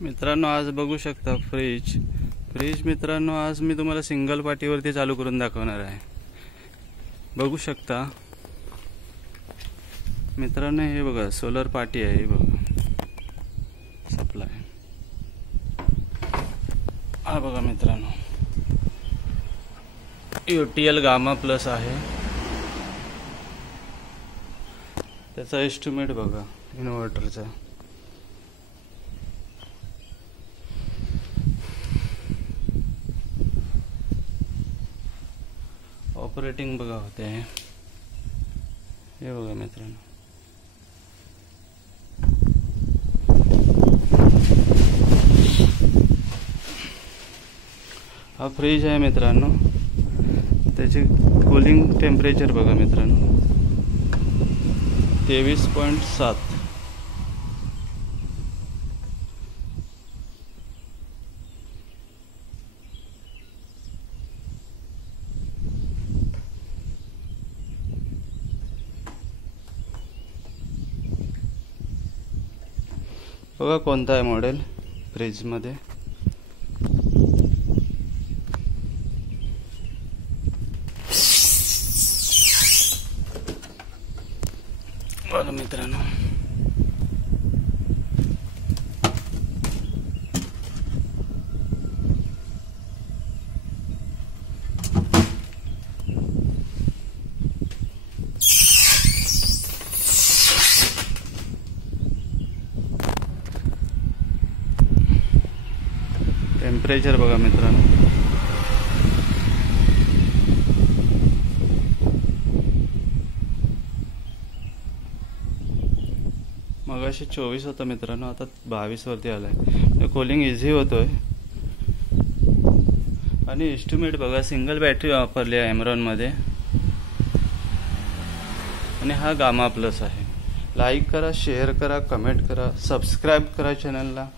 मित्रांनो आज बघू शकता फ्रीज मित्रांनो आज मी तुम्हाला सिंगल पार्टीवरती चालू करून दाखवणार आहे। बघू शकता मित्रांनो, हे बघा सोलर पार्टी आहे, बघा सप्लाय हा बघा मित्रांनो, UTL गामा प्लस आहे। त्याचा एस्टिमेट बघा इन्व्हर्टरचा, ऑपरेटिंग बघा होते हे बघा मित्रांनो। हा फ्रीज आहे मित्रांनो, त्याचे कूलिंग टेम्परेचर बघा मित्रांनो 23.7। बघा कोणता आहे मॉडेल फ्रीज मध्ये। बघा मित्रांनो, टेम्परेचर बघा मित्रांनो, मगाशी 24 होता मित्रांनो, आता 22 वरती आलाय। कूलिंग इझी होतोय। आणि एस्टिमेट बघा, सिंगल बॅटरी वापरली आहे एमरॉन मध्ये, आणि हा गामा प्लस आहे। लाईक करा, शेअर करा, कमेंट करा, सबस्क्राईब करा चॅनलला।